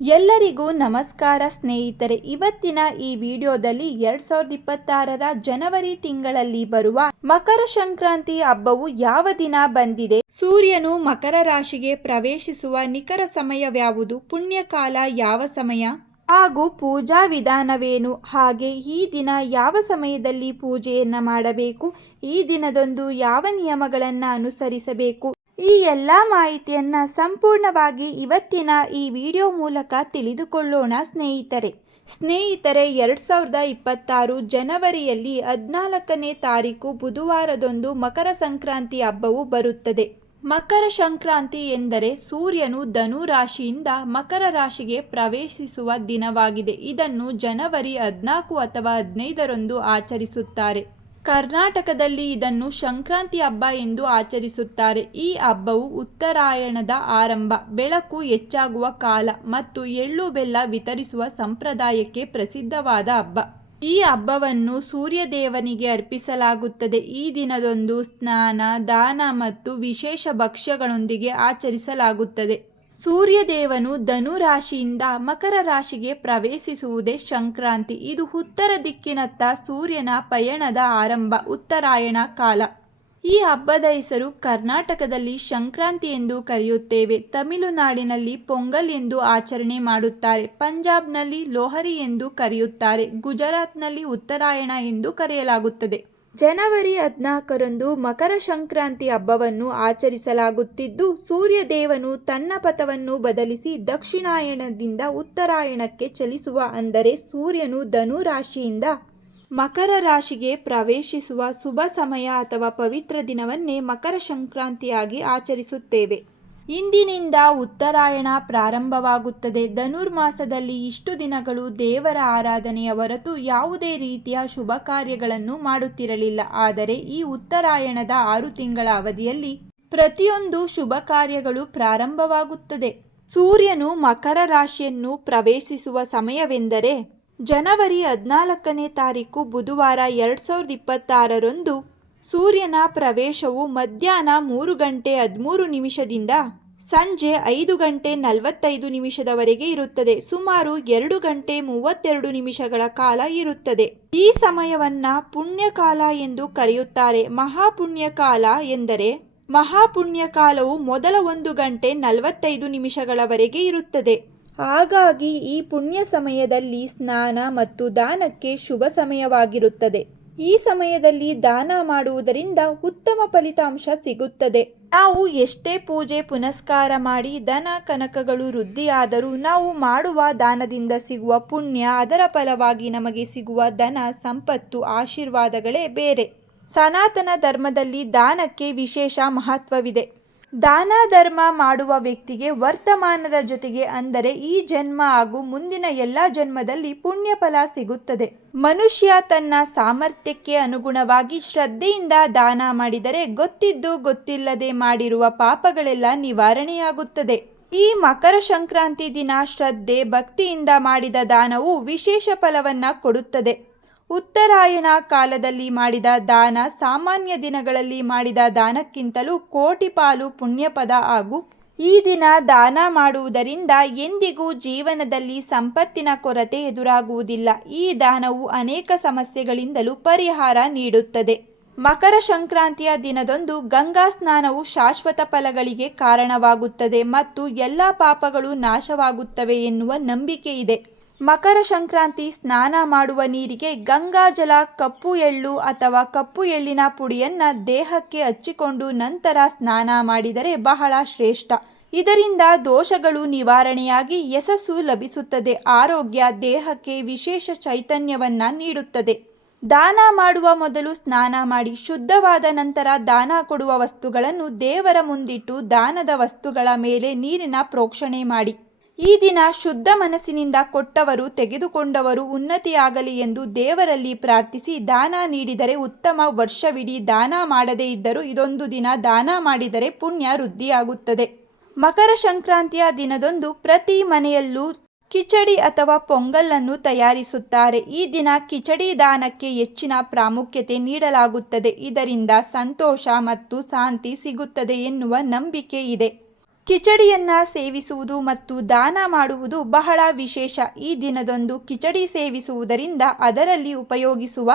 ಎಲ್ಲರಿಗೂ ನಮಸ್ಕಾರ ಸ್ನೇಹಿತರೆ. ಇವತ್ತಿನ ಈ ವಿಡಿಯೋದಲ್ಲಿ ಎರಡ್ ಸಾವಿರದ ಇಪ್ಪತ್ತಾರರ ಜನವರಿ ತಿಂಗಳಲ್ಲಿ ಬರುವ ಮಕರ ಸಂಕ್ರಾಂತಿ ಹಬ್ಬವು ಯಾವ ದಿನ ಬಂದಿದೆ? ಸೂರ್ಯನು ಮಕರ ರಾಶಿಗೆ ಪ್ರವೇಶಿಸುವ ನಿಖರ ಸಮಯವ್ಯಾವುದು? ಪುಣ್ಯಕಾಲ ಯಾವ ಸಮಯ? ಹಾಗೂ ಪೂಜಾ ವಿಧಾನವೇನು? ಹಾಗೆ ಈ ದಿನ ಯಾವ ಸಮಯದಲ್ಲಿ ಪೂಜೆಯನ್ನು ಮಾಡಬೇಕು? ಈ ದಿನದಂದು ಯಾವ ನಿಯಮಗಳನ್ನು ಅನುಸರಿಸಬೇಕು? ಈ ಎಲ್ಲ ಮಾಹಿತಿಯನ್ನು ಸಂಪೂರ್ಣವಾಗಿ ಇವತ್ತಿನ ಈ ವಿಡಿಯೋ ಮೂಲಕ ತಿಳಿದುಕೊಳ್ಳೋಣ ಸ್ನೇಹಿತರೆ. ಸ್ನೇಹಿತರೆ, ಎರಡು ಸಾವಿರದ ಇಪ್ಪತ್ತಾರು ಜನವರಿಯಲ್ಲಿ ಹದಿನಾಲ್ಕನೇ ತಾರೀಕು ಬುಧವಾರದಂದು ಮಕರ ಸಂಕ್ರಾಂತಿ ಹಬ್ಬವು ಬರುತ್ತದೆ. ಮಕರ ಸಂಕ್ರಾಂತಿ ಎಂದರೆ ಸೂರ್ಯನು ಧನು ರಾಶಿಯಿಂದ ಮಕರ ರಾಶಿಗೆ ಪ್ರವೇಶಿಸುವ ದಿನವಾಗಿದೆ. ಇದನ್ನು ಜನವರಿ ಹದಿನಾಲ್ಕು ಅಥವಾ ಹದಿನೈದರಂದು ಆಚರಿಸುತ್ತಾರೆ. ಕರ್ನಾಟಕದಲ್ಲಿ ಇದನ್ನು ಸಂಕ್ರಾಂತಿ ಹಬ್ಬ ಎಂದು ಆಚರಿಸುತ್ತಾರೆ. ಈ ಹಬ್ಬವು ಉತ್ತರಾಯಣದ ಆರಂಭ. ಬೆಳಕು ಹೆಚ್ಚಾಗುವ ಕಾಲ ಮತ್ತು ಎಳ್ಳು ಬೆಲ್ಲ ವಿತರಿಸುವ ಸಂಪ್ರದಾಯಕ್ಕೆ ಪ್ರಸಿದ್ಧವಾದ ಹಬ್ಬ. ಈ ಹಬ್ಬವನ್ನು ಸೂರ್ಯದೇವನಿಗೆ ಅರ್ಪಿಸಲಾಗುತ್ತದೆ. ಈ ದಿನದಂದು ಸ್ನಾನ, ದಾನ ಮತ್ತು ವಿಶೇಷ ಭಕ್ಷ್ಯಗಳೊಂದಿಗೆ ಆಚರಿಸಲಾಗುತ್ತದೆ. ಸೂರ್ಯದೇವನು ಧನು ರಾಶಿಯಿಂದ ಮಕರ ರಾಶಿಗೆ ಪ್ರವೇಶಿಸುವುದೇ ಸಂಕ್ರಾಂತಿ. ಇದು ಉತ್ತರ ದಿಕ್ಕಿನತ್ತ ಸೂರ್ಯನ ಪಯಣದ ಆರಂಭ, ಉತ್ತರಾಯಣ ಕಾಲ. ಈ ಹಬ್ಬದ ಹೆಸರು ಕರ್ನಾಟಕದಲ್ಲಿ ಸಂಕ್ರಾಂತಿ ಎಂದು ಕರೆಯುತ್ತೇವೆ. ತಮಿಳುನಾಡಿನಲ್ಲಿ ಪೊಂಗಲ್ ಎಂದು ಆಚರಣೆ ಮಾಡುತ್ತಾರೆ. ಪಂಜಾಬ್ನಲ್ಲಿ ಲೋಹರಿ ಎಂದು ಕರೆಯುತ್ತಾರೆ. ಗುಜರಾತ್ನಲ್ಲಿ ಉತ್ತರಾಯಣ ಎಂದು ಕರೆಯಲಾಗುತ್ತದೆ. ಜನವರಿ ಹದಿನಾಲ್ಕರಂದು ಮಕರ ಸಂಕ್ರಾಂತಿ ಹಬ್ಬವನ್ನು ಆಚರಿಸಲಾಗುತ್ತಿದ್ದು, ಸೂರ್ಯದೇವನು ತನ್ನ ಪಥವನ್ನು ಬದಲಿಸಿ ದಕ್ಷಿಣಾಯಣದಿಂದ ಉತ್ತರಾಯಣಕ್ಕೆ ಚಲಿಸುವ, ಅಂದರೆ ಸೂರ್ಯನು ಧನು ರಾಶಿಯಿಂದ ಮಕರ ರಾಶಿಗೆ ಪ್ರವೇಶಿಸುವ ಶುಭ ಸಮಯ ಅಥವಾ ಪವಿತ್ರ ದಿನವನ್ನೇ ಮಕರ ಸಂಕ್ರಾಂತಿಯಾಗಿ ಆಚರಿಸುತ್ತೇವೆ. ಇಂದಿನಿಂದ ಉತ್ತರಾಯಣ ಪ್ರಾರಂಭವಾಗುತ್ತದೆ. ಧನುರ್ಮಾಸದಲ್ಲಿ ಇಷ್ಟು ದಿನಗಳು ದೇವರ ಆರಾಧನೆಯ ಹೊರತು ಯಾವುದೇ ರೀತಿಯ ಶುಭ ಕಾರ್ಯಗಳನ್ನು ಮಾಡುತ್ತಿರಲಿಲ್ಲ. ಆದರೆ ಈ ಉತ್ತರಾಯಣದ ಆರು ತಿಂಗಳ ಅವಧಿಯಲ್ಲಿ ಪ್ರತಿಯೊಂದು ಶುಭ ಕಾರ್ಯಗಳು ಪ್ರಾರಂಭವಾಗುತ್ತದೆ. ಸೂರ್ಯನು ಮಕರ ರಾಶಿಯನ್ನು ಪ್ರವೇಶಿಸುವ ಸಮಯವೆಂದರೆ ಜನವರಿ ಹದಿನಾಲ್ಕನೇ ತಾರೀಕು ಬುಧವಾರ ಎರಡು ಸಾವಿರದ ಇಪ್ಪತ್ತಾರರಂದು ಸೂರ್ಯನ ಪ್ರವೇಶವು ಮಧ್ಯಾಹ್ನ ಮೂರು ಗಂಟೆ ಹದಿಮೂರು ನಿಮಿಷದಿಂದ ಸಂಜೆ ಐದು ಗಂಟೆ ನಲವತ್ತೈದು ನಿಮಿಷದವರೆಗೆ ಇರುತ್ತದೆ. ಸುಮಾರು ಎರಡು ಗಂಟೆ ಮೂವತ್ತೆರಡು ನಿಮಿಷಗಳ ಕಾಲ ಇರುತ್ತದೆ. ಈ ಸಮಯವನ್ನ ಪುಣ್ಯಕಾಲ ಎಂದು ಕರೆಯುತ್ತಾರೆ. ಮಹಾಪುಣ್ಯಕಾಲ ಎಂದರೆ ಮಹಾಪುಣ್ಯಕಾಲವು ಮೊದಲ ಒಂದು ಗಂಟೆ ನಲವತ್ತೈದು ನಿಮಿಷಗಳವರೆಗೆ ಇರುತ್ತದೆ. ಹಾಗಾಗಿ ಈ ಪುಣ್ಯ ಸಮಯದಲ್ಲಿ ಸ್ನಾನ ಮತ್ತು ದಾನಕ್ಕೆ ಶುಭ ಸಮಯವಾಗಿರುತ್ತದೆ. ಈ ಸಮಯದಲ್ಲಿ ದಾನ ಮಾಡುವುದರಿಂದ ಉತ್ತಮ ಫಲಿತಾಂಶ ಸಿಗುತ್ತದೆ. ನಾವು ಎಷ್ಟೇ ಪೂಜೆ ಪುನಸ್ಕಾರ ಮಾಡಿ ದನ ಕನಕಗಳು ವೃದ್ಧಿಯಾದರೂ ನಾವು ಮಾಡುವ ದಾನದಿಂದ ಸಿಗುವ ಪುಣ್ಯ ಅದರ ಫಲವಾಗಿ ನಮಗೆ ಸಿಗುವ ದನ ಸಂಪತ್ತು, ಆಶೀರ್ವಾದಗಳೇ ಬೇರೆ. ಸನಾತನ ಧರ್ಮದಲ್ಲಿ ದಾನಕ್ಕೆ ವಿಶೇಷ ಮಹತ್ವವಿದೆ. ದಾನ ಧರ್ಮ ಮಾಡುವ ವ್ಯಕ್ತಿಗೆ ವರ್ತಮಾನದ ಜೊತೆಗೆ ಅಂದರೆ ಈ ಜನ್ಮ ಹಾಗೂ ಮುಂದಿನ ಎಲ್ಲ ಜನ್ಮದಲ್ಲಿ ಪುಣ್ಯ ಫಲ ಸಿಗುತ್ತದೆ. ಮನುಷ್ಯ ತನ್ನ ಸಾಮರ್ಥ್ಯಕ್ಕೆ ಅನುಗುಣವಾಗಿ ಶ್ರದ್ಧೆಯಿಂದ ದಾನ ಮಾಡಿದರೆ ಗೊತ್ತಿದ್ದು ಗೊತ್ತಿಲ್ಲದೆ ಮಾಡಿರುವ ಪಾಪಗಳೆಲ್ಲ ನಿವಾರಣೆಯಾಗುತ್ತದೆ. ಈ ಮಕರ ಸಂಕ್ರಾಂತಿ ದಿನ ಶ್ರದ್ಧೆ, ಭಕ್ತಿಯಿಂದ ಮಾಡಿದ ದಾನವು ವಿಶೇಷ ಫಲವನ್ನ ಕೊಡುತ್ತದೆ. ಉತ್ತರಾಯಣ ಕಾಲದಲ್ಲಿ ಮಾಡಿದ ದಾನ ಸಾಮಾನ್ಯ ದಿನಗಳಲ್ಲಿ ಮಾಡಿದ ದಾನಕ್ಕಿಂತಲೂ ಕೋಟಿ ಪಾಲು ಪುಣ್ಯಪದ ಹಾಗೂ ಈ ದಿನ ದಾನ ಮಾಡುವುದರಿಂದ ಎಂದಿಗೂ ಜೀವನದಲ್ಲಿ ಸಂಪತ್ತಿನ ಕೊರತೆ ಎದುರಾಗುವುದಿಲ್ಲ. ಈ ದಾನವು ಅನೇಕ ಸಮಸ್ಯೆಗಳಿಂದಲೂ ಪರಿಹಾರ ನೀಡುತ್ತದೆ. ಮಕರ ಸಂಕ್ರಾಂತಿಯ ದಿನದಂದು ಗಂಗಾ ಸ್ನಾನವು ಶಾಶ್ವತ ಫಲಗಳಿಗೆ ಕಾರಣವಾಗುತ್ತದೆ ಮತ್ತು ಎಲ್ಲ ಪಾಪಗಳು ನಾಶವಾಗುತ್ತವೆ ಎನ್ನುವ ನಂಬಿಕೆ ಇದೆ ಮಕರ ಸಂಕ್ರಾಂತಿ ಸ್ನಾನ ಮಾಡುವ ನೀರಿಗೆ ಗಂಗಾಜಲ ಕಪ್ಪು ಎಳ್ಳು ಅಥವಾ ಕಪ್ಪು ಎಳ್ಳಿನ ಪುಡಿಯನ್ನ ದೇಹಕ್ಕೆ ಹಚ್ಚಿಕೊಂಡು ನಂತರ ಸ್ನಾನ ಮಾಡಿದರೆ ಬಹಳ ಶ್ರೇಷ್ಠ. ಇದರಿಂದ ದೋಷಗಳು ನಿವಾರಣೆಯಾಗಿ ಯಶಸ್ಸು ಲಭಿಸುತ್ತದೆ. ಆರೋಗ್ಯ ದೇಹಕ್ಕೆ ವಿಶೇಷ ಚೈತನ್ಯವನ್ನ ನೀಡುತ್ತದೆ. ದಾನ ಮಾಡುವ ಮೊದಲು ಸ್ನಾನ ಮಾಡಿ ಶುದ್ಧವಾದ ನಂತರ ದಾನ ಕೊಡುವ ವಸ್ತುಗಳನ್ನು ದೇವರ ಮುಂದಿಟ್ಟು ದಾನದ ವಸ್ತುಗಳ ಮೇಲೆ ನೀರಿನ ಪ್ರೋಕ್ಷಣೆ ಮಾಡಿ. ಈ ದಿನ ಶುದ್ಧ ಮನಸ್ಸಿನಿಂದ ಕೊಟ್ಟವರು ತೆಗೆದುಕೊಂಡವರು ಉನ್ನತಿಯಾಗಲಿ ಎಂದು ದೇವರಲ್ಲಿ ಪ್ರಾರ್ಥಿಸಿ ದಾನ ನೀಡಿದರೆ ಉತ್ತಮ ವರ್ಷವಿಡೀ ದಾನ ಮಾಡದೇ ಇದ್ದರೂ ಇದೊಂದು ದಿನ ದಾನ ಮಾಡಿದರೆ ಪುಣ್ಯ ವೃದ್ಧಿಯಾಗುತ್ತದೆ. ಮಕರ ಸಂಕ್ರಾಂತಿಯ ದಿನದಂದು ಪ್ರತಿ ಮನೆಯಲ್ಲೂ ಕಿಚಡಿ ಅಥವಾ ಪೊಂಗಲನ್ನು ತಯಾರಿಸುತ್ತಾರೆ. ಈ ದಿನ ಕಿಚಡಿ ದಾನಕ್ಕೆ ಹೆಚ್ಚಿನ ಪ್ರಾಮುಖ್ಯತೆ ನೀಡಲಾಗುತ್ತದೆ. ಇದರಿಂದ ಸಂತೋಷ ಮತ್ತು ಶಾಂತಿ ಸಿಗುತ್ತದೆ ಎನ್ನುವ ನಂಬಿಕೆ ಇದೆ. ಕಿಚಡಿಯನ್ನ ಸೇವಿಸುವುದು ಮತ್ತು ದಾನ ಮಾಡುವುದು ಬಹಳ ವಿಶೇಷ. ಈ ದಿನದಂದು ಕಿಚಡಿ ಸೇವಿಸುವುದರಿಂದ ಅದರಲ್ಲಿ ಉಪಯೋಗಿಸುವ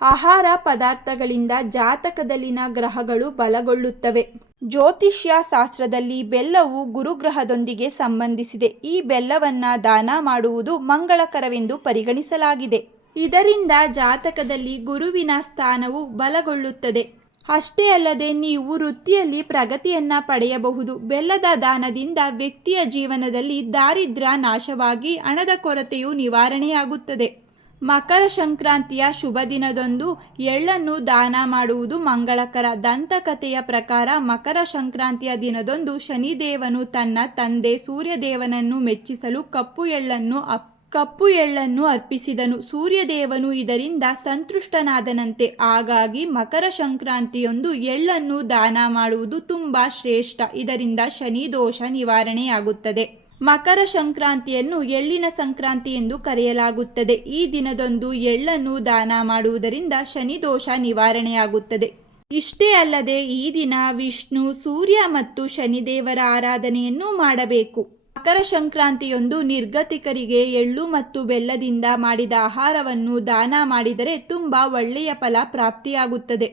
ಆಹಾರ ಪದಾರ್ಥಗಳಿಂದ ಜಾತಕದಲ್ಲಿನ ಗ್ರಹಗಳು ಬಲಗೊಳ್ಳುತ್ತವೆ. ಜ್ಯೋತಿಷ್ಯ ಶಾಸ್ತ್ರದಲ್ಲಿ ಬೆಲ್ಲವು ಗುರುಗ್ರಹದೊಂದಿಗೆ ಸಂಬಂಧಿಸಿದೆ. ಈ ಬೆಲ್ಲವನ್ನ ದಾನ ಮಾಡುವುದು ಮಂಗಳಕರವೆಂದು ಪರಿಗಣಿಸಲಾಗಿದೆ. ಇದರಿಂದ ಜಾತಕದಲ್ಲಿ ಗುರುವಿನ ಸ್ಥಾನವು ಬಲಗೊಳ್ಳುತ್ತದೆ. ಅಷ್ಟೇ ಅಲ್ಲದೆ ನೀವು ವೃತ್ತಿಯಲ್ಲಿ ಪ್ರಗತಿಯನ್ನ ಪಡೆಯಬಹುದು. ಬೆಲ್ಲದ ದಾನದಿಂದ ವ್ಯಕ್ತಿಯ ಜೀವನದಲ್ಲಿ ದಾರಿದ್ರ್ಯ ನಾಶವಾಗಿ ಹಣದ ಕೊರತೆಯು ನಿವಾರಣೆಯಾಗುತ್ತದೆ. ಮಕರ ಸಂಕ್ರಾಂತಿಯ ಶುಭ ದಿನದಂದು ಎಳ್ಳನ್ನು ದಾನ ಮಾಡುವುದು ಮಂಗಳಕರ. ದಂತಕಥೆಯ ಪ್ರಕಾರ ಮಕರ ಸಂಕ್ರಾಂತಿಯ ದಿನದಂದು ಶನಿದೇವನು ತನ್ನ ತಂದೆ ಸೂರ್ಯದೇವನನ್ನು ಮೆಚ್ಚಿಸಲು ಕಪ್ಪು ಎಳ್ಳನ್ನು ಅಪ್ ಕಪ್ಪು ಎಳ್ಳನ್ನು ಅರ್ಪಿಸಿದನು. ಸೂರ್ಯದೇವನು ಇದರಿಂದ ಸಂತುಷ್ಟನಾದನಂತೆ. ಹಾಗಾಗಿ ಮಕರ ಸಂಕ್ರಾಂತಿಯೊಂದು ಎಳ್ಳನ್ನು ದಾನ ಮಾಡುವುದು ತುಂಬ ಶ್ರೇಷ್ಠ. ಇದರಿಂದ ಶನಿ ದೋಷ ನಿವಾರಣೆಯಾಗುತ್ತದೆ. ಮಕರ ಸಂಕ್ರಾಂತಿಯನ್ನು ಎಳ್ಳಿನ ಸಂಕ್ರಾಂತಿ ಎಂದು ಕರೆಯಲಾಗುತ್ತದೆ. ಈ ದಿನದಂದು ಎಳ್ಳನ್ನು ದಾನ ಮಾಡುವುದರಿಂದ ಶನಿ ದೋಷ ನಿವಾರಣೆಯಾಗುತ್ತದೆ. ಇಷ್ಟೇ ಅಲ್ಲದೆ ಈ ದಿನ ವಿಷ್ಣು, ಸೂರ್ಯ ಮತ್ತು ಶನಿದೇವರ ಆರಾಧನೆಯನ್ನು ಮಾಡಬೇಕು. ಮಕರ ಸಂಕ್ರಾಂತಿಯೊಂದು ನಿರ್ಗತಿಕರಿಗೆ ಎಳ್ಳು ಮತ್ತು ಬೆಲ್ಲದಿಂದ ಮಾಡಿದ ಆಹಾರವನ್ನು ದಾನ ಮಾಡಿದರೆ ತುಂಬ ಒಳ್ಳೆಯ ಫಲ ಪ್ರಾಪ್ತಿಯಾಗುತ್ತದೆ.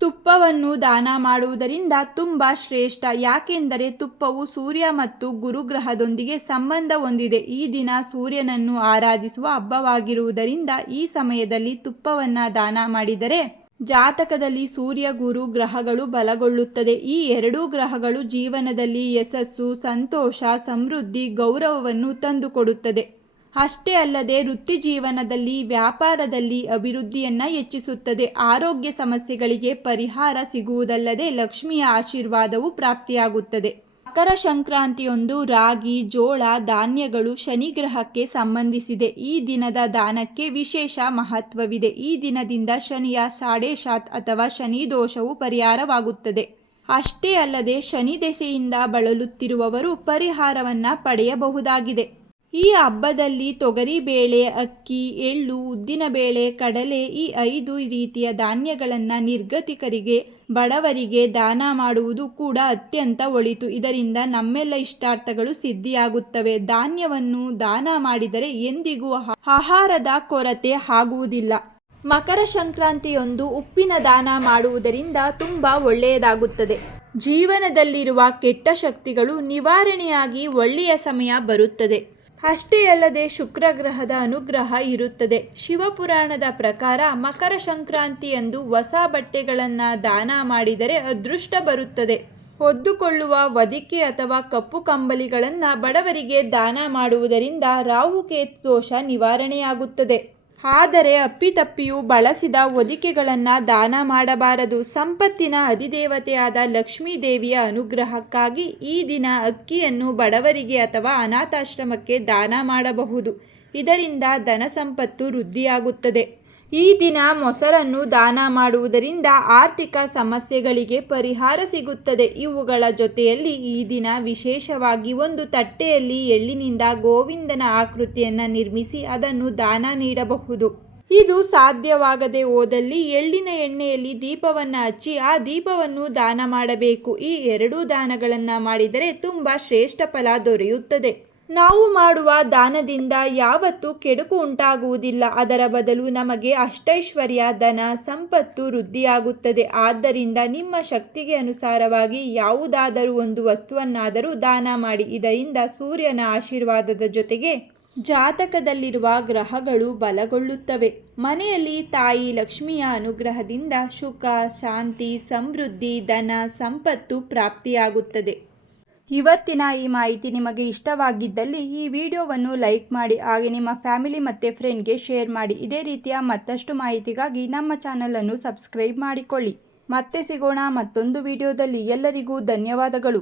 ತುಪ್ಪವನ್ನು ದಾನ ಮಾಡುವುದರಿಂದ ತುಂಬ ಶ್ರೇಷ್ಠ, ಯಾಕೆಂದರೆ ತುಪ್ಪವು ಸೂರ್ಯ ಮತ್ತು ಗುರುಗ್ರಹದೊಂದಿಗೆ ಸಂಬಂಧ ಹೊಂದಿದೆ. ಈ ದಿನ ಸೂರ್ಯನನ್ನು ಆರಾಧಿಸುವ ಹಬ್ಬವಾಗಿರುವುದರಿಂದ ಈ ಸಮಯದಲ್ಲಿ ತುಪ್ಪವನ್ನು ದಾನ ಮಾಡಿದರೆ ಜಾತಕದಲ್ಲಿ ಸೂರ್ಯ, ಗುರು, ಗ್ರಹಗಳು ಬಲಗೊಳ್ಳುತ್ತದೆ. ಈ ಎರಡೂ ಗ್ರಹಗಳು ಜೀವನದಲ್ಲಿ ಯಶಸ್ಸು, ಸಂತೋಷ, ಸಮೃದ್ಧಿ, ಗೌರವವನ್ನು ತಂದುಕೊಡುತ್ತದೆ. ಅಷ್ಟೇ ಅಲ್ಲದೆ ವೃತ್ತಿ ಜೀವನದಲ್ಲಿ ವ್ಯಾಪಾರದಲ್ಲಿ ಅಭಿವೃದ್ಧಿಯನ್ನು ಹೆಚ್ಚಿಸುತ್ತದೆ. ಆರೋಗ್ಯ ಸಮಸ್ಯೆಗಳಿಗೆ ಪರಿಹಾರ ಸಿಗುವುದಲ್ಲದೆ ಲಕ್ಷ್ಮಿಯ ಆಶೀರ್ವಾದವು ಪ್ರಾಪ್ತಿಯಾಗುತ್ತದೆ. ಮಕರ ಸಂಕ್ರಾಂತಿಯೊಂದು ರಾಗಿ, ಜೋಳ, ಧಾನ್ಯಗಳು ಶನಿ ಗ್ರಹಕ್ಕೆ ಸಂಬಂಧಿಸಿದೆ. ಈ ದಿನದ ದಾನಕ್ಕೆ ವಿಶೇಷ ಮಹತ್ವವಿದೆ. ಈ ದಿನದಿಂದ ಶನಿಯ ಸಾಡೇಶಾತ್ ಅಥವಾ ಶನಿ ದೋಷವು ಪರಿಹಾರವಾಗುತ್ತದೆ. ಅಷ್ಟೇ ಅಲ್ಲದೆ ಶನಿ ದೆಸೆಯಿಂದ ಬಳಲುತ್ತಿರುವವರು ಪರಿಹಾರವನ್ನ ಪಡೆಯಬಹುದಾಗಿದೆ. ಈ ಹಬ್ಬದಲ್ಲಿ ತೊಗರಿಬೇಳೆ ಅಕ್ಕಿ, ಎಳ್ಳು ಉದ್ದಿನಬೇಳೆ ಕಡಲೆ ಈ ಐದು ರೀತಿಯ ಧಾನ್ಯಗಳನ್ನು ನಿರ್ಗತಿಕರಿಗೆ, ಬಡವರಿಗೆ ದಾನ ಮಾಡುವುದು ಕೂಡ ಅತ್ಯಂತ ಒಳಿತು. ಇದರಿಂದ ನಮ್ಮೆಲ್ಲ ಇಷ್ಟಾರ್ಥಗಳು ಸಿದ್ಧಿಯಾಗುತ್ತವೆ. ಧಾನ್ಯವನ್ನು ದಾನ ಮಾಡಿದರೆ ಎಂದಿಗೂ ಆಹಾರದ ಕೊರತೆ ಆಗುವುದಿಲ್ಲ. ಮಕರ ಸಂಕ್ರಾಂತಿಯೊಂದು ಉಪ್ಪಿನ ದಾನ ಮಾಡುವುದರಿಂದ ತುಂಬ ಒಳ್ಳೆಯದಾಗುತ್ತದೆ. ಜೀವನದಲ್ಲಿರುವ ಕೆಟ್ಟ ಶಕ್ತಿಗಳು ನಿವಾರಣೆಯಾಗಿ ಒಳ್ಳೆಯ ಸಮಯ ಬರುತ್ತದೆ. ಅಷ್ಟೇ ಅಲ್ಲದೆ ಶುಕ್ರ ಗ್ರಹದ ಅನುಗ್ರಹ ಇರುತ್ತದೆ. ಶಿವಪುರಾಣದ ಪ್ರಕಾರ ಮಕರ ಸಂಕ್ರಾಂತಿಯಂದು ಹೊಸ ಬಟ್ಟೆಗಳನ್ನು ದಾನ ಮಾಡಿದರೆ ಅದೃಷ್ಟ ಬರುತ್ತದೆ. ಹೊದ್ದುಕೊಳ್ಳುವ ವದಿಕೆ ಅಥವಾ ಕಪ್ಪು ಕಂಬಳಿಗಳನ್ನು ಬಡವರಿಗೆ ದಾನ ಮಾಡುವುದರಿಂದ ರಾಹುಕೇತು ದೋಷ ನಿವಾರಣೆಯಾಗುತ್ತದೆ. ಆದರೆ ಅಪ್ಪಿತಪ್ಪಿಯು ಬಳಸಿದ ಹೊದಿಕೆಗಳನ್ನು ದಾನ ಮಾಡಬಾರದು. ಸಂಪತ್ತಿನ ಅಧಿದೇವತೆಯಾದ ಲಕ್ಷ್ಮೀ ದೇವಿಯ ಅನುಗ್ರಹಕ್ಕಾಗಿ ಈ ದಿನ ಅಕ್ಕಿಯನ್ನು ಬಡವರಿಗೆ ಅಥವಾ ಅನಾಥಾಶ್ರಮಕ್ಕೆ ದಾನ ಮಾಡಬಹುದು. ಇದರಿಂದ ಧನ ಸಂಪತ್ತು ವೃದ್ಧಿಯಾಗುತ್ತದೆ. ಈ ದಿನ ಮೊಸರನ್ನು ದಾನ ಮಾಡುವುದರಿಂದ ಆರ್ಥಿಕ ಸಮಸ್ಯೆಗಳಿಗೆ ಪರಿಹಾರ ಸಿಗುತ್ತದೆ. ಇವುಗಳ ಜೊತೆಯಲ್ಲಿ ಈ ದಿನ ವಿಶೇಷವಾಗಿ ಒಂದು ತಟ್ಟೆಯಲ್ಲಿ ಎಳ್ಳಿನಿಂದ ಗೋವಿಂದನ ಆಕೃತಿಯನ್ನು ನಿರ್ಮಿಸಿ ಅದನ್ನು ದಾನ ನೀಡಬಹುದು. ಇದು ಸಾಧ್ಯವಾಗದೆ ಹೋದಲ್ಲಿ ಎಳ್ಳಿನ ಎಣ್ಣೆಯಲ್ಲಿ ದೀಪವನ್ನು ಹಚ್ಚಿ ಆ ದೀಪವನ್ನು ದಾನ ಮಾಡಬೇಕು. ಈ ಎರಡೂ ದಾನಗಳನ್ನು ಮಾಡಿದರೆ ತುಂಬ ಶ್ರೇಷ್ಠ ಫಲ ದೊರೆಯುತ್ತದೆ. ನಾವು ಮಾಡುವ ದಾನದಿಂದ ಯಾವತ್ತೂ ಕೆಡುಕು ಉಂಟಾಗುವುದಿಲ್ಲ. ಅದರ ಬದಲು ನಮಗೆ ಅಷ್ಟೈಶ್ವರ್ಯ, ಧನ, ಸಂಪತ್ತು ವೃದ್ಧಿಯಾಗುತ್ತದೆ. ಆದ್ದರಿಂದ ನಿಮ್ಮ ಶಕ್ತಿಗೆ ಅನುಸಾರವಾಗಿ ಯಾವುದಾದರೂ ಒಂದು ವಸ್ತುವನ್ನಾದರೂ ದಾನ ಮಾಡಿ. ಇದರಿಂದ ಸೂರ್ಯನ ಆಶೀರ್ವಾದದ ಜೊತೆಗೆ ಜಾತಕದಲ್ಲಿರುವ ಗ್ರಹಗಳು ಬಲಗೊಳ್ಳುತ್ತವೆ. ಮನೆಯಲ್ಲಿ ತಾಯಿ ಲಕ್ಷ್ಮಿಯ ಅನುಗ್ರಹದಿಂದ ಸುಖ ಶಾಂತಿ, ಸಮೃದ್ಧಿ, ಧನ, ಸಂಪತ್ತು ಪ್ರಾಪ್ತಿಯಾಗುತ್ತದೆ. ಇವತ್ತಿನ ಈ ಮಾಹಿತಿ ನಿಮಗೆ ಇಷ್ಟವಾಗಿದ್ದಲ್ಲಿ ಈ ವಿಡಿಯೋವನ್ನು ಲೈಕ್ ಮಾಡಿ, ಹಾಗೆ ನಿಮ್ಮ ಫ್ಯಾಮಿಲಿ ಮತ್ತು ಫ್ರೆಂಡ್ಗೆ ಶೇರ್ ಮಾಡಿ. ಇದೇ ರೀತಿಯ ಮತ್ತಷ್ಟು ಮಾಹಿತಿಗಾಗಿ ನಮ್ಮ ಚಾನಲನ್ನು ಸಬ್ಸ್ಕ್ರೈಬ್ ಮಾಡಿಕೊಳ್ಳಿ. ಮತ್ತೆ ಸಿಗೋಣ ಮತ್ತೊಂದು ವಿಡಿಯೋದಲ್ಲಿ. ಎಲ್ಲರಿಗೂ ಧನ್ಯವಾದಗಳು.